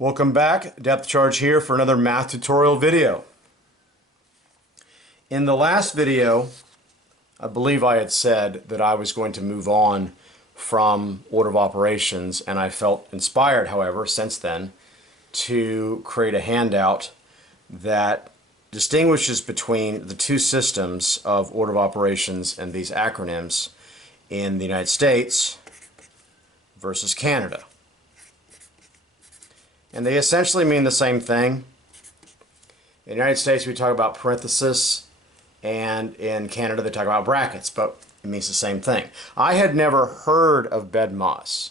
Welcome back, Depth Charge here for another math tutorial video. In the last video, I believe I had said that I was going to move on from order of operations, and I felt inspired, however, since then, to create a handout that distinguishes between the two systems of order of operations and these acronyms in the United States versus Canada. And they essentially mean the same thing. In the United States we talk about parenthesis, and in Canada they talk about brackets, but it means the same thing. I had never heard of BEDMAS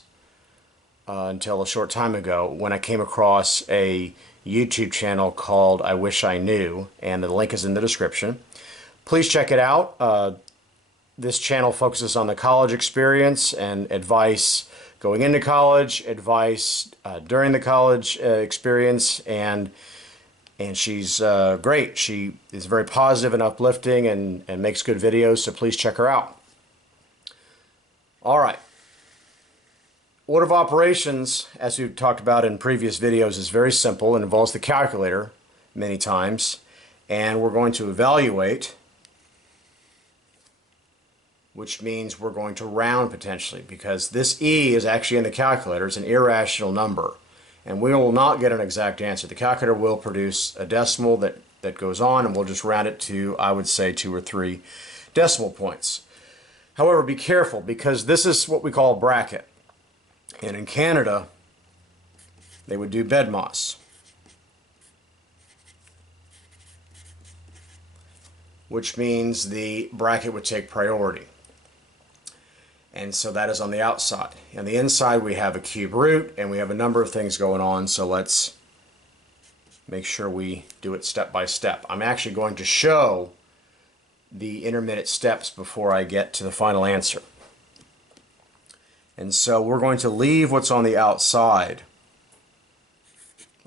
until a short time ago when I came across a YouTube channel called I Wish I Knew, and the link is in the description. Please check it out. This channel focuses on the college experience and advice going into college, advice during the college experience, and she's great. She is very positive and uplifting and makes good videos, so please check her out. All right. Order of operations, as we've talked about in previous videos, is very simple and involves the calculator many times, and we're going to evaluate, which means we're going to round potentially, because this E is actually in the calculator. It's an irrational number, and we will not get an exact answer. The calculator will produce a decimal that goes on, and we'll just round it to, I would say, 2 or 3 decimal points. However, be careful, because this is what we call a bracket. And in Canada, they would do BEDMAS, which means the bracket would take priority. And so that is on the outside. On the inside we have a cube root, and we have a number of things going on, so let's make sure we do it step by step. I'm actually going to show the intermittent steps before I get to the final answer. And so we're going to leave what's on the outside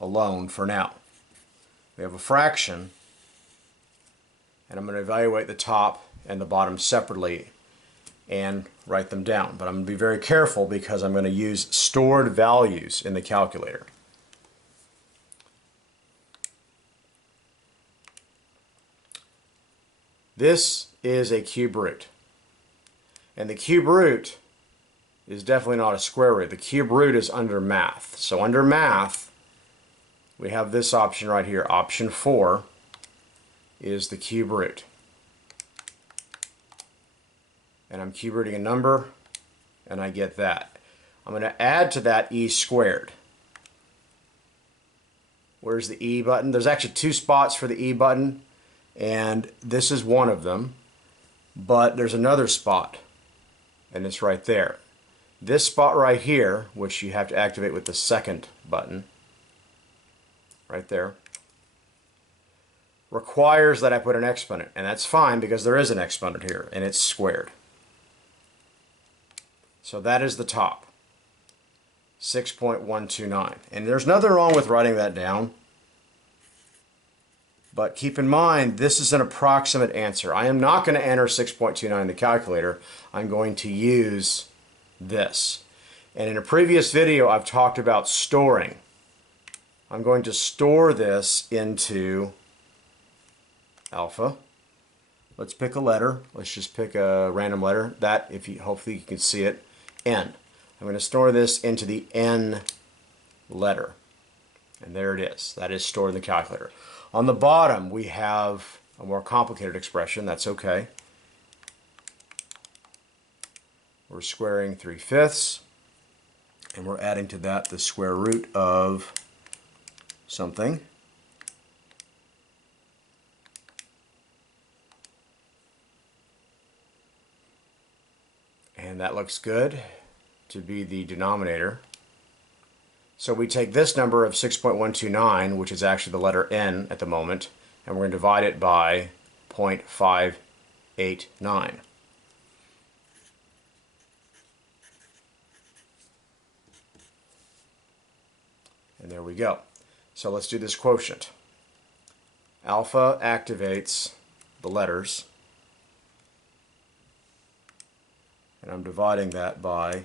alone for now. We have a fraction, and I'm going to evaluate the top and the bottom separately and write them down. But I'm going to be very careful because I'm going to use stored values in the calculator. This is a cube root. And the cube root is definitely not a square root. The cube root is under math. So under math, we have this option right here. Option 4 is the cube root. And I'm cube rooting a number, and I get that. I'm going to add to that E squared. Where's the E button? There's actually 2 spots for the E button, and this is one of them. But there's another spot, and it's right there. This spot right here, which you have to activate with the second button, right there, requires that I put an exponent, and that's fine because there is an exponent here, and it's squared. So that is the top, 6.129. And there's nothing wrong with writing that down, but keep in mind this is an approximate answer. I am not going to enter 6.29 in the calculator. I'm going to use this. And in a previous video I've talked about storing. I'm going to store this into alpha. Let's pick a letter. Let's just pick a random letter. That, if you hopefully you can see it, N. I'm going to store this into the N letter. And there it is. That is stored in the calculator. On the bottom we have a more complicated expression. That's okay. We're squaring 3/5, and we're adding to that the square root of something. And that looks good to be the denominator. So we take this number of 6.129, which is actually the letter N at the moment, and we're going to divide it by 0.589. And there we go. So let's do this quotient. Alpha activates the letters, and I'm dividing that by,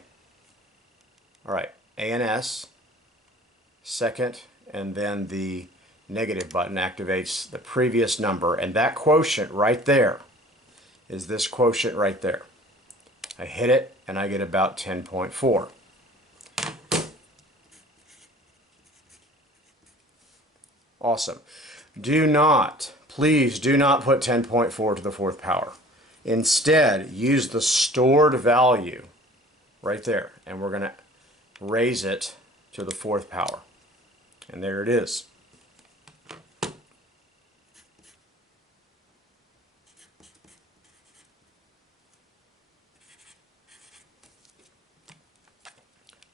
all right, A and S second, and then the negative button activates the previous number, and that quotient right there is this quotient right there. I hit it and I get about 10.4. Awesome. Do not, please do not put 10.4 to the fourth power. Instead, use the stored value right there, and we're going to raise it to the fourth power. And there it is. Let's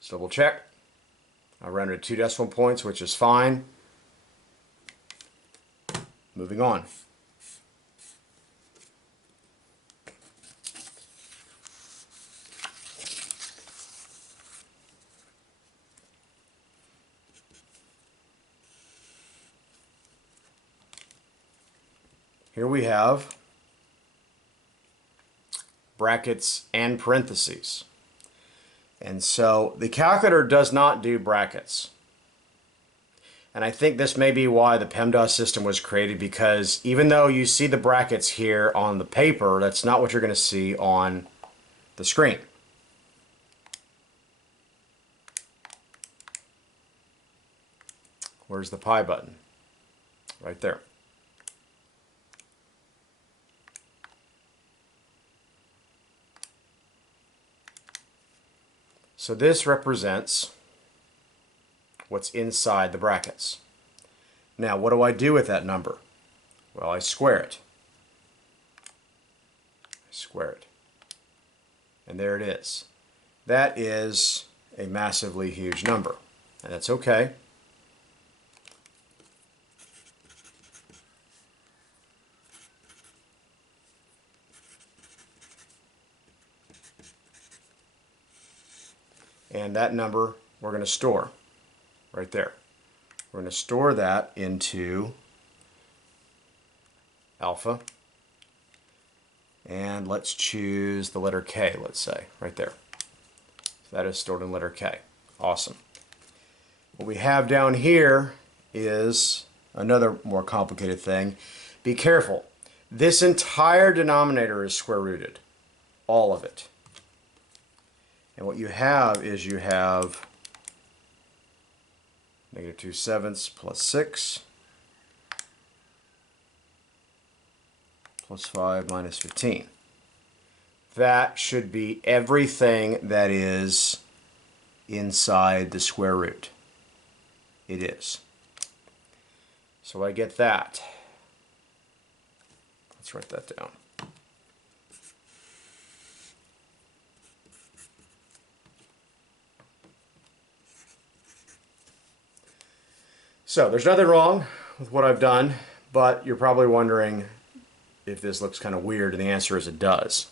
double check. I rounded 2 decimal points, which is fine. Moving on. Here we have brackets and parentheses. And so the calculator does not do brackets. And I think this may be why the PEMDAS system was created, because even though you see the brackets here on the paper, that's not what you're going to see on the screen. Where's the pi button? Right there. So this represents what's inside the brackets. Now, what do I do with that number? Well, I square it. I square it. And there it is. That is a massively huge number, and that's okay. And that number we're going to store right there. We're going to store that into alpha. And let's choose the letter K, let's say, right there. So that is stored in letter K. Awesome. What we have down here is another more complicated thing. Be careful. This entire denominator is square rooted. All of it. And what you have is you have -2/7 plus 6 plus 5 minus 15. That should be everything that is inside the square root. It is. So I get that. Let's write that down. So there's nothing wrong with what I've done, but you're probably wondering if this looks kind of weird, and the answer is it does.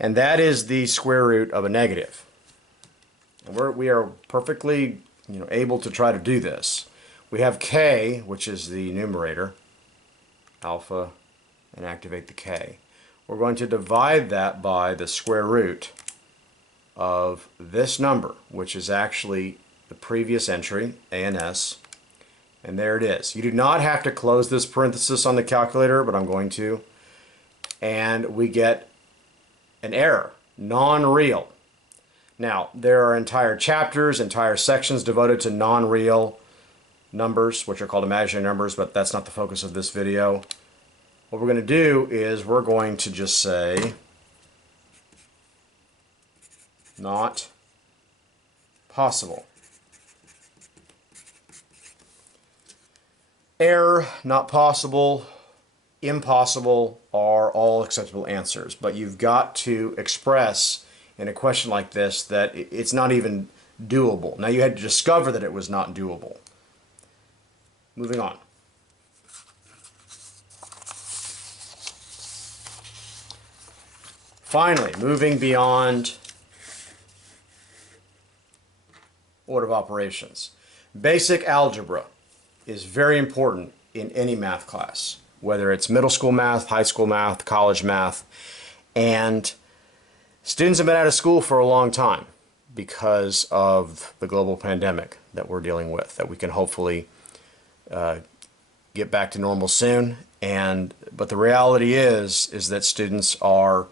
And that is the square root of a negative. And we are perfectly able to try to do this. We have K, which is the numerator, alpha, and activate the K. We're going to divide that by the square root of this number, which is actually the previous entry, ANS. And there it is. You do not have to close this parenthesis on the calculator, but I'm going to. And we get an error, non-real. Now, there are entire chapters, entire sections devoted to non-real numbers, which are called imaginary numbers, but that's not the focus of this video. What we're going to do is we're going to just say not possible. Error, not possible, impossible are all acceptable answers, but you've got to express in a question like this that it's not even doable. Now you had to discover that it was not doable. Moving on. Finally, moving beyond order of operations. Basic algebra is very important in any math class, whether it's middle school math, high school math, college math, and students have been out of school for a long time because of the global pandemic. that we're dealing with, that we can hopefully get back to normal soon. But the reality is that students are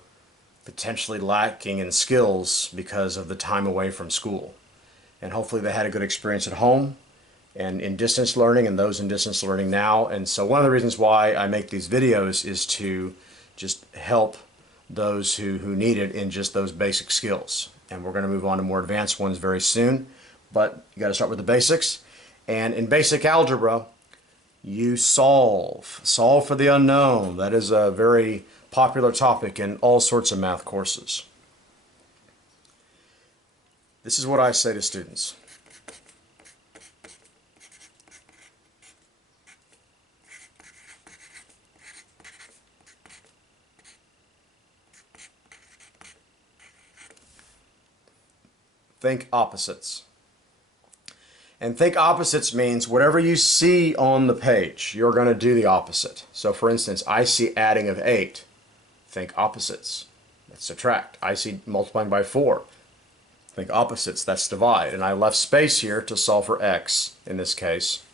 potentially lacking in skills because of the time away from school. And hopefully they had a good experience at home and in distance learning, and those in distance learning now. And so one of the reasons why I make these videos is to just help those who need it in just those basic skills. And we're going to move on to more advanced ones very soon, but you got to start with the basics. And in basic algebra, you solve for the unknown. That is a very popular topic in all sorts of math courses. This is what I say to students. Think opposites. And think opposites means whatever you see on the page, you're going to do the opposite. So for instance, I see adding of 8. Think opposites. That's subtract. I see multiplying by 4. Think opposites. That's divide. And I left space here to solve for x in this case.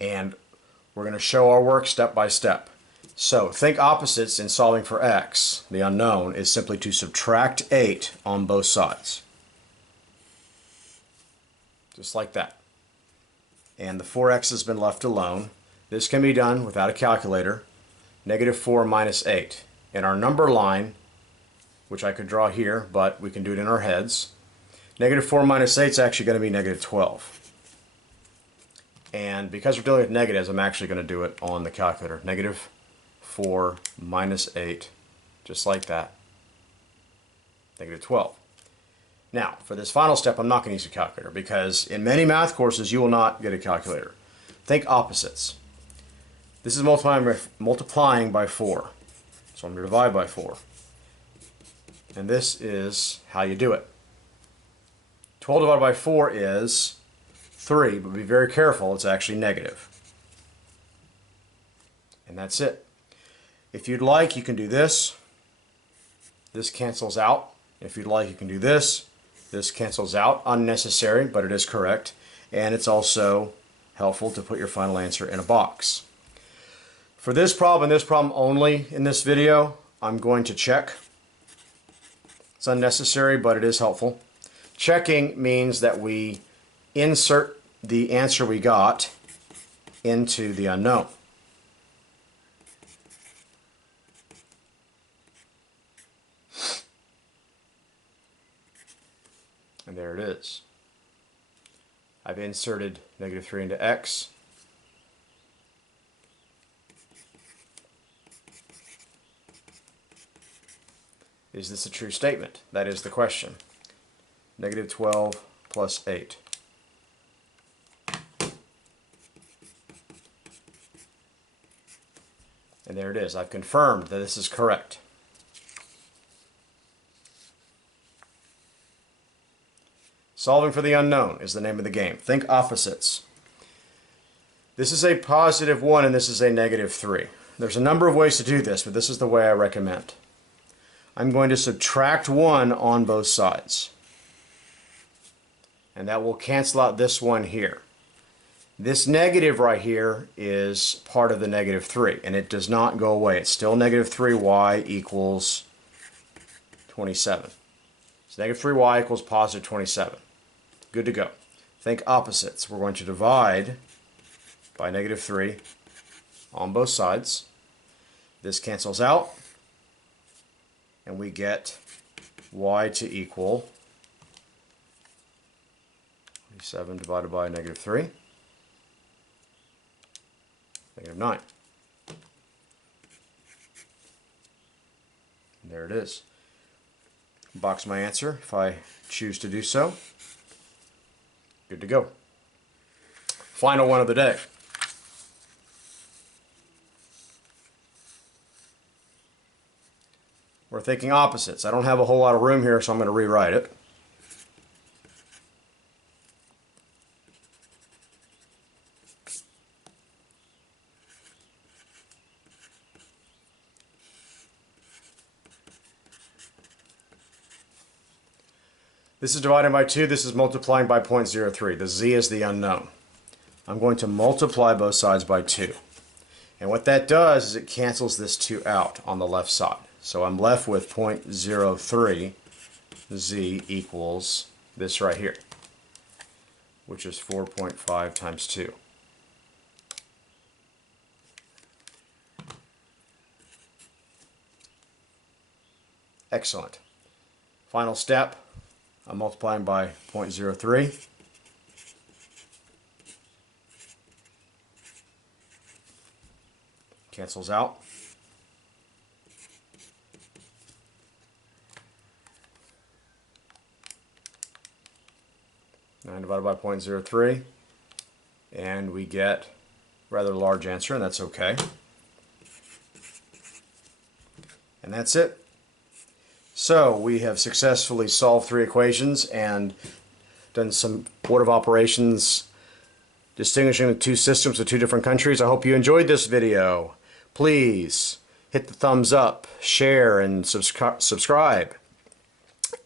And we're going to show our work step by step. So think opposites in solving for x, the unknown, is simply to subtract 8 on both sides. Just like that. And the 4x has been left alone. This can be done without a calculator. -4 minus 8. In our number line, which I could draw here, but we can do it in our heads, -4 minus 8 is actually going to be -12. And because we're dealing with negatives, I'm actually going to do it on the calculator. -4 minus 8, just like that, -12. Now, for this final step, I'm not going to use a calculator because in many math courses, you will not get a calculator. Think opposites. This is multiplying by 4. So I'm going to divide by 4. And this is how you do it. 12 divided by 4 is 3, but be very careful, it's actually negative. And that's it. If you'd like, you can do this. This cancels out. If you'd like, you can do this. This cancels out. Unnecessary, but it is correct. And it's also helpful to put your final answer in a box. For this problem and this problem only in this video, I'm going to check. It's unnecessary, but it is helpful. Checking means that we insert the answer we got into the unknown. And there it is. I've inserted -3 into x. Is this a true statement? That is the question. -12 plus 8. And there it is. I've confirmed that this is correct. Solving for the unknown is the name of the game. Think opposites. This is a positive 1 and this is a -3. There's a number of ways to do this, but this is the way I recommend. I'm going to subtract 1 on both sides. And that will cancel out this one here. This negative right here is part of the -3, and it does not go away. It's still -3y equals 27. So -3y equals positive 27. Good to go. Think opposites. We're going to divide by -3 on both sides. This cancels out, and we get y to equal 27 divided by -3, -9. And there it is. Box my answer if I choose to do so. Good to go. Final one of the day. We're thinking opposites. I don't have a whole lot of room here, so I'm going to rewrite it. This is dividing by 2. This is multiplying by 0.03. The z is the unknown. I'm going to multiply both sides by 2. And what that does is it cancels this 2 out on the left side. So I'm left with 0.03 z equals this right here, which is 4.5 times 2. Excellent. Final step, I'm multiplying by 0.03. Cancels out. And divided by 0.03, and we get a rather large answer, and that's okay. And that's it. So we have successfully solved 3 equations and done some order of operations distinguishing the 2 systems of 2 different countries. I hope you enjoyed this video. Please hit the thumbs up, share, and subscribe.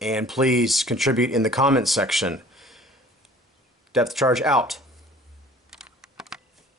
And please contribute in the comments section. Depth charge out.